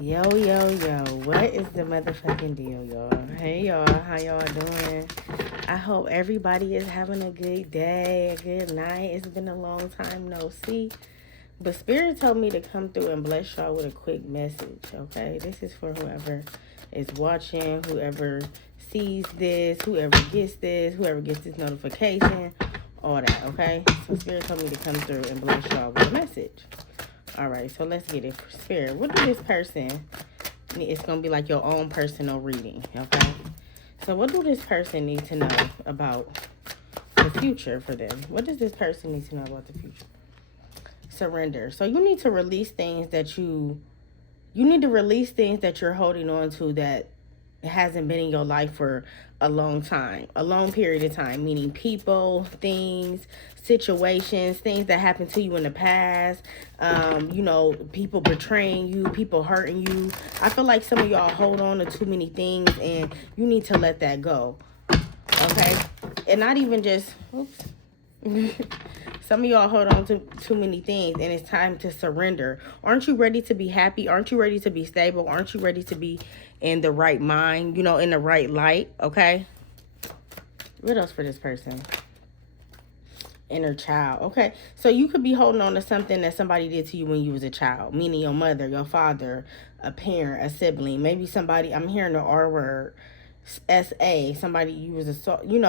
Yo, yo, yo. What is the motherfucking deal, y'all? Hey, y'all. How y'all doing? I hope everybody is having a good day, a good night. It's been a long time no see. But Spirit told me to come through and bless y'all with a quick message, okay? This is for whoever is watching, whoever sees this, whoever gets this notification, all that, okay? So Spirit told me to come through and bless y'all with a message. All right, so let's get it. Spirit, what do this person, it's going to be like your own personal reading, okay? So what do this person need to know about the future for them? What does this person need to know about the future? Surrender. So you need to release things that you need to release things that you're holding on to that hasn't been in your life for a long time, a long period of time, meaning people, things, situations, things that happened to you in the past, people betraying you, people hurting you. I feel like some of y'all hold on to too many things and you need to let that go, okay? And not even just, oops. Some of y'all hold on to too many things and it's time to surrender. Aren't you ready to be happy? Aren't you ready to be stable? Aren't you ready to be in the right mind, in the right light, okay? What else for this person? Inner child, okay? So you could be holding on to something that somebody did to you when you was a child, meaning your mother, your father, a parent, a sibling, maybe somebody, I'm hearing the R word, somebody you was a,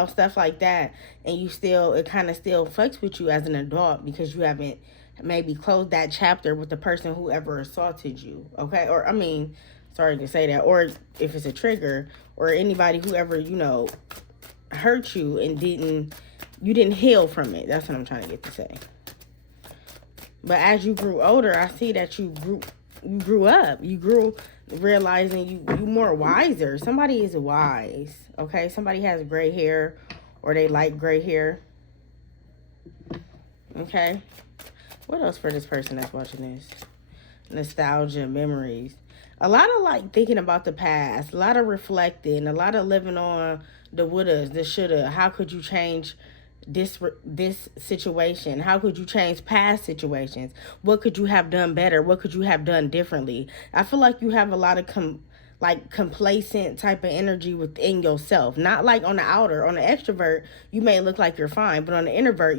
stuff like that, and it kind of still fucks with you as an adult because you haven't maybe closed that chapter with the person who ever assaulted you, okay? Or, I mean, sorry to say that, or if it's a trigger, or anybody who ever, hurt you and you didn't heal from it. That's what I'm trying to get to say. But as you grew older, I see that you grew up. You grew realizing you more wiser. Somebody is wise, okay? Somebody has gray hair or they like gray hair. Okay? What else for this person that's watching this? Nostalgia, memories. A lot of like thinking about the past, a lot of reflecting, a lot of living on the woulda, the shoulda. How could you change this situation? How could you change past situations? What could you have done better? What could you have done differently? I feel like you have a lot of complacent type of energy within yourself. Not like on the outer. On the extrovert, you may look like you're fine, but on the introvert,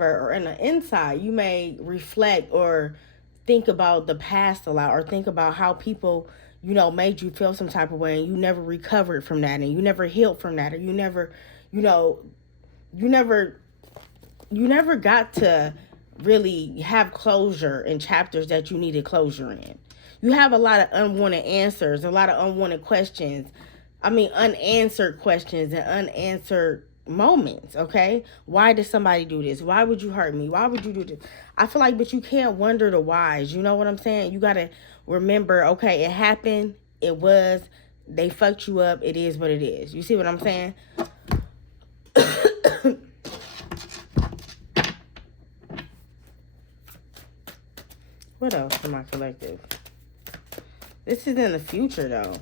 or in the inside, you may reflect or think about the past a lot, or think about how people made you feel some type of way and you never recovered from that and you never healed from that, or you never you never got to really have closure in chapters that you needed closure in. You have a lot of unwanted answers, a lot of unwanted questions. I mean, unanswered questions and unanswered moments, okay? Why did somebody do this? Why would you hurt me? Why would you do this? I feel like, but you can't wonder the whys. You know what I'm saying? You got to remember, okay, it happened. It was. They fucked you up. It is what it is. You see what I'm saying? What else for my collective? This is in the future, though.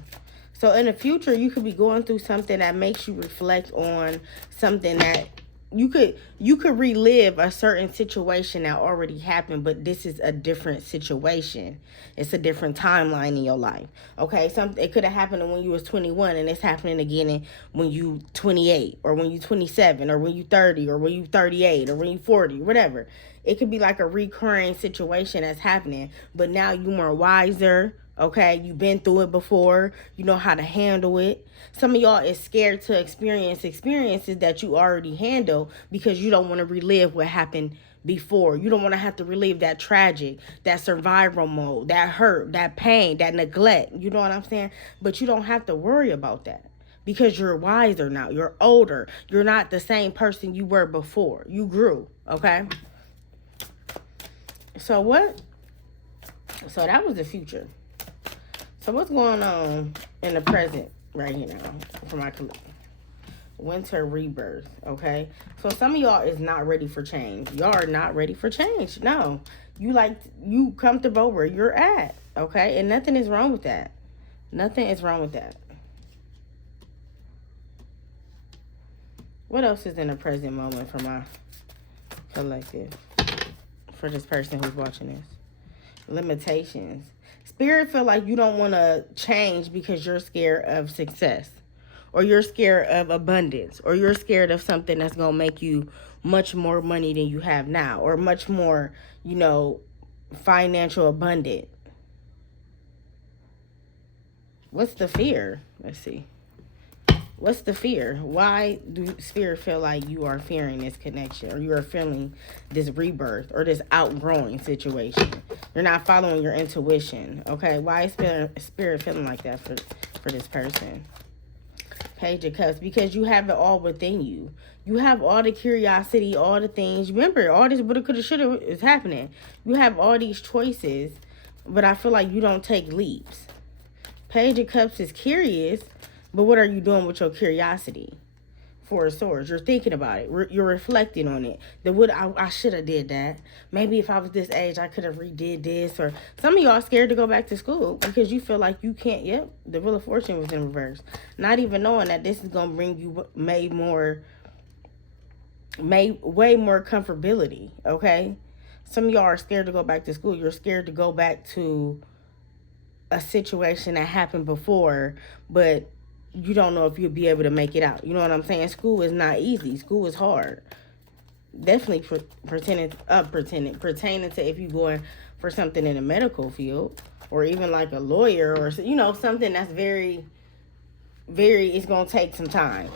So in the future, you could be going through something that makes you reflect on something that you could relive a certain situation that already happened, but this is a different situation. It's a different timeline in your life. Okay, it could have happened when you was 21, and it's happening again when you 28, or when you 27, or when you 30, or when you 38, or when you 40, whatever. It could be like a recurring situation that's happening, but now you're more wiser. Okay, you've been through it before. You know how to handle it. Some of y'all is scared to experience experiences that you already handle because you don't want to relive what happened before. You don't want to have to relive that tragic, that survival mode, that hurt, that pain, that neglect. You know what I'm saying? But you don't have to worry about that because you're wiser now. You're older. You're not the same person you were before. You grew, okay? So what? So that was the future. So what's going on in the present right here now for my winter rebirth, okay? So some of y'all is not ready for change. Y'all are not ready for change. No. You comfortable where you're at, okay? And nothing is wrong with that. Nothing is wrong with that. What else is in the present moment for my collective? For this person who's watching this. Limitations. Spirit feel like you don't want to change because you're scared of success, or you're scared of abundance, or you're scared of something that's going to make you much more money than you have now, or much more, you know, financial abundant. What's the fear? Let's see. What's the fear? Why do Spirit feel like you are fearing this connection, or you are feeling this rebirth or this outgrowing situation? You're not following your intuition, okay? Why is Spirit feeling like that for this person? Page of Cups, because you have it all within you. You have all the curiosity, all the things. Remember, all this woulda, coulda, shoulda is happening. You have all these choices, but I feel like you don't take leaps. Page of Cups is curious, but what are you doing with your curiosity? Four of Swords, you're thinking about it. You're reflecting on it. I should have did that. Maybe if I was this age, I could have redid this. Or some of y'all scared to go back to school because you feel like you can't. Yep, the Wheel of Fortune was in reverse. Not even knowing that this is going to bring you way more comfortability, okay? Some of y'all are scared to go back to school. You're scared to go back to a situation that happened before, but you don't know if you'll be able to make it out. You know what I'm saying? School is not easy. School is hard. Definitely pertaining to if you're going for something in the medical field, or even like a lawyer, or, you know, something that's very, very, it's going to take some time.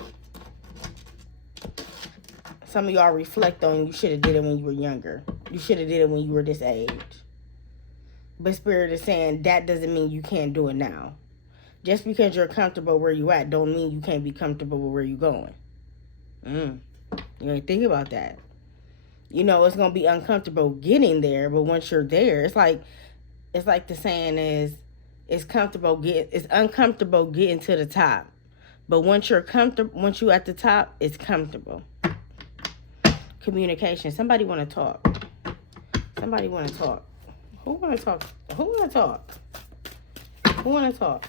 Some of y'all reflect on you should have did it when you were younger. You should have did it when you were this age. But Spirit is saying that doesn't mean you can't do it now. Just because you're comfortable where you at don't mean you can't be comfortable with where you going. You ain't think about that. You know, it's going to be uncomfortable getting there, but once you're there, it's like the saying is, it's uncomfortable getting to the top. But once you're at the top, it's comfortable. Communication. Somebody want to talk. Somebody want to talk. Who want to talk? Who want to talk? Who want to talk?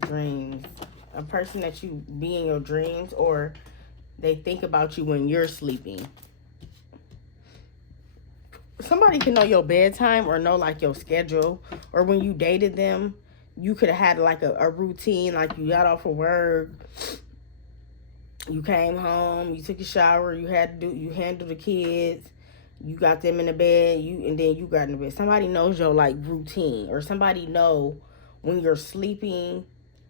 Dreams. A person that you be in your dreams, or they think about you when you're sleeping. Somebody can know your bedtime or know like your schedule, or when you dated them, you could have had like a routine, like you got off of work, you came home, you took a shower, you handled the kids, you got them in the bed, and then you got in the bed. Somebody knows your like routine, or somebody know when you're sleeping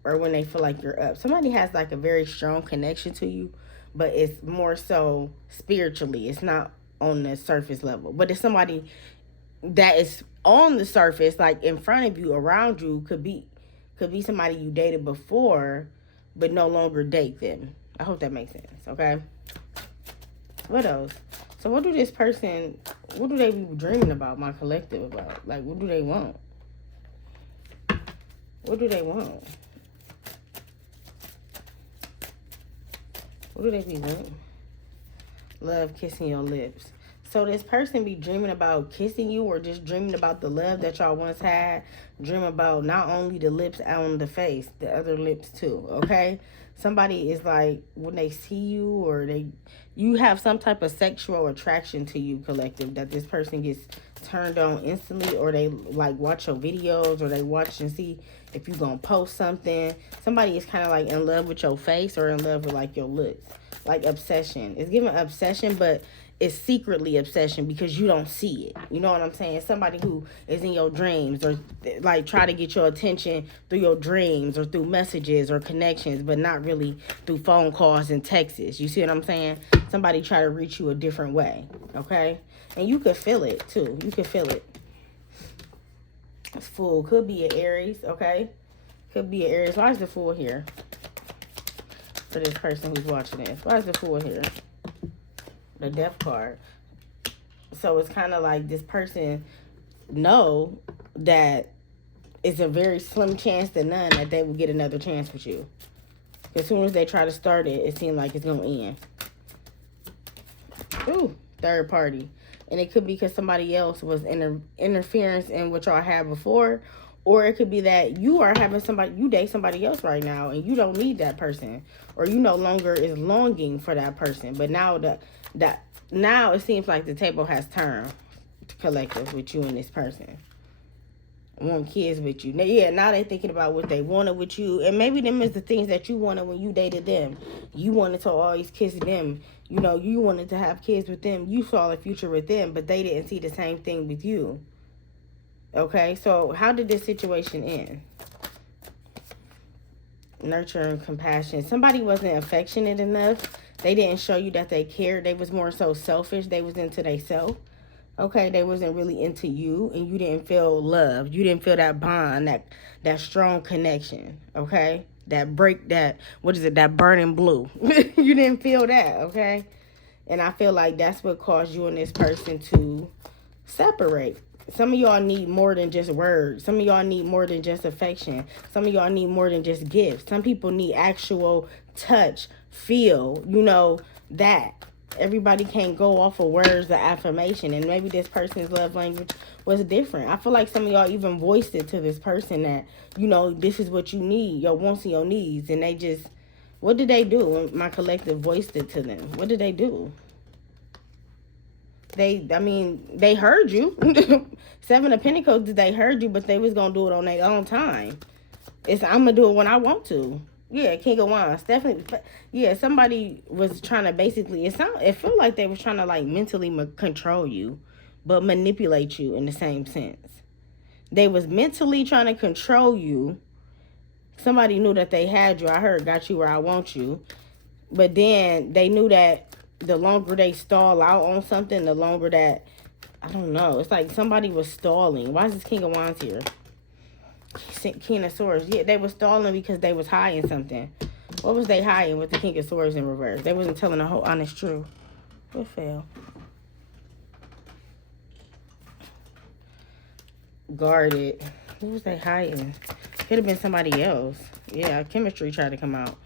or when they feel like you're up. Somebody has like a very strong connection to you, but it's more so spiritually. It's not on the surface level. But it's somebody that is on the surface, like in front of you, around you, could be somebody you dated before, but no longer date them. I hope that makes sense, okay? What else? So what do they be dreaming about, my collective about? Like, what do they want? What do they want? What do they be wanting? Love, kissing your lips. So this person be dreaming about kissing you, or just dreaming about the love that y'all once had. Dream about not only the lips on the face, the other lips too, okay? Somebody is like, when they see you, or you have some type of sexual attraction to you, collective, that this person gets turned on instantly, or they like watch your videos, or they watch and see if you gonna post something. Somebody is kind of like in love with your face, or in love with like your looks. Like obsession. It's giving obsession, but it's secretly obsession because you don't see it. You know what I'm saying? Somebody who is in your dreams, or like try to get your attention through your dreams, or through messages or connections, but not really through phone calls and texts. You see what I'm saying? Somebody try to reach you a different way, okay? And you could feel it too. You could feel it. It's Fool. Could be an Aries, okay? Could be an Aries. Why is the Fool here? For this person who's watching this. Why is the Fool here? The Death card. So it's kind of like this person know that it's a very slim chance to none that they will get another chance with you. As soon as they try to start it, it seems like it's going to end. Ooh, third party. And it could be because somebody else was interference in what y'all had before. Or it could be that you date somebody else right now, and you don't need that person. Or you no longer is longing for that person. But now now it seems like the table has turned, collective, with you and this person. want kids with you. Now, yeah, now they thinking about what they wanted with you. And maybe them is the things that you wanted when you dated them. You wanted to always kiss them. You know, you wanted to have kids with them. You saw a future with them, but they didn't see the same thing with you. Okay, so how did this situation end? Nurture and compassion. Somebody wasn't affectionate enough. They didn't show you that they cared. They was more so selfish. They was into themselves. Okay, they wasn't really into you, and you didn't feel love. You didn't feel that bond, that strong connection. Okay, that burning blue. You didn't feel that. Okay, and I feel like that's what caused you and this person to separate. Some of y'all need more than just words. Some of y'all need more than just affection. Some of y'all need more than just gifts. Some people need actual touch, feel, that. Everybody can't go off of words of affirmation, and maybe this person's love language was different. I feel like some of y'all even voiced it to this person that, this is what you need, your wants and your needs, and they just, what did they do when my collective voiced it to them? What did they do? They heard you. Seven of Pentacles, they heard you, but they was going to do it on their own time. I'm going to do it when I want to. Yeah, King of Wands, definitely. Yeah, somebody was trying to basically, it felt like they was trying to like mentally control you, but manipulate you in the same sense. They was mentally trying to control you. Somebody knew that they had you. I heard, got you where I want you. But then they knew that the longer they stall out on something, the longer that, I don't know. It's like somebody was stalling. Why is this King of Wands here? King of Swords. Yeah, they were stalling because they was hiding something. What was they hiding with the King of Swords in reverse? They wasn't telling the whole honest truth. What fell? Guarded. Who was they hiding? Could have been somebody else. Yeah, chemistry tried to come out.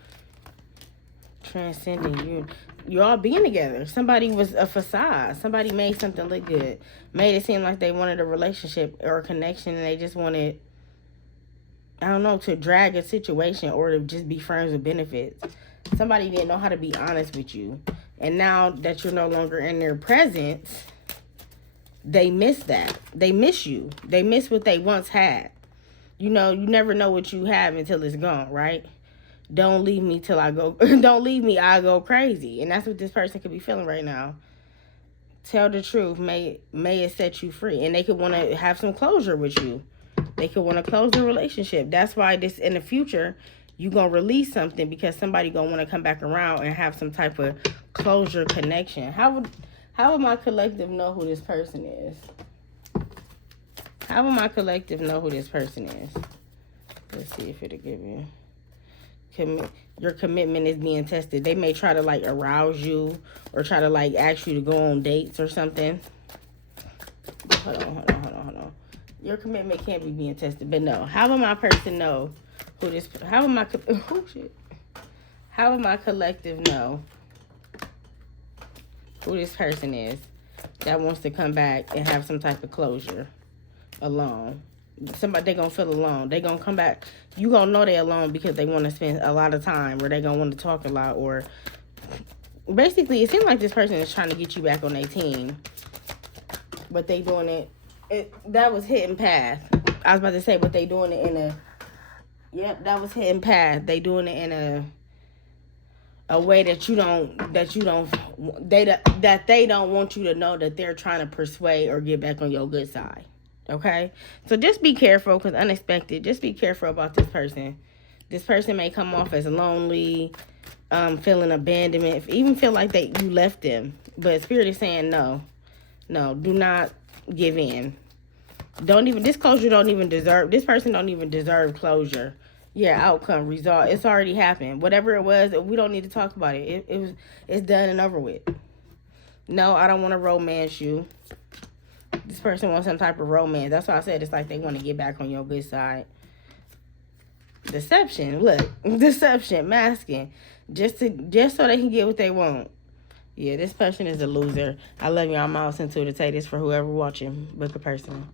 Transcending you. You all being together. Somebody was a facade. Somebody made something look good. Made it seem like they wanted a relationship or a connection, and they just wanted, I don't know, to drag a situation or to just be friends with benefits. Somebody didn't know how to be honest with you. And now that you're no longer in their presence, they miss that. They miss you. They miss what they once had. You never know what you have until it's gone, right? Don't leave me till I go. Don't leave me, I go crazy. And that's what this person could be feeling right now. Tell the truth. May it set you free. And they could want to have some closure with you. They could want to close the relationship. That's why this in the future, you're going to release something because somebody going to want to come back around and have some type of closure connection. How would my collective know who this person is? How would my collective know who this person is? Let's see if it'll give you. Your commitment is being tested. They may try to like arouse you or try to like ask you to go on dates or something. Hold on. Your commitment can't be being tested, but no. How will my person know who this? How will my How will my collective know who this person is that wants to come back and have some type of closure alone? Somebody, they gonna feel alone. They gonna come back. You gonna know they alone because they want to spend a lot of time, or they gonna want to talk a lot, or basically, it seems like this person is trying to get you back on their team, but they doing it. That was hidden path. I was about to say, but they doing it in a. Yep, that was hidden path. They doing it in a way that they don't want you to know that they're trying to persuade or get back on your good side. Okay, so just be careful because unexpected. Just be careful about this person. This person may come off as lonely, feeling abandonment, even feel like you left them. But Spirit is saying no, do not give in. This closure don't even deserve. This person don't even deserve closure. Yeah, outcome, result. It's already happened. Whatever it was, we don't need to talk about it. It's done and over with. No, I don't want to romance you. This person wants some type of romance. That's why I said it's like they want to get back on your good side. Deception. Look. Deception. Masking. Just so they can get what they want. Yeah, this person is a loser. I love you. I'm out into to take this for whoever watching. Book a person.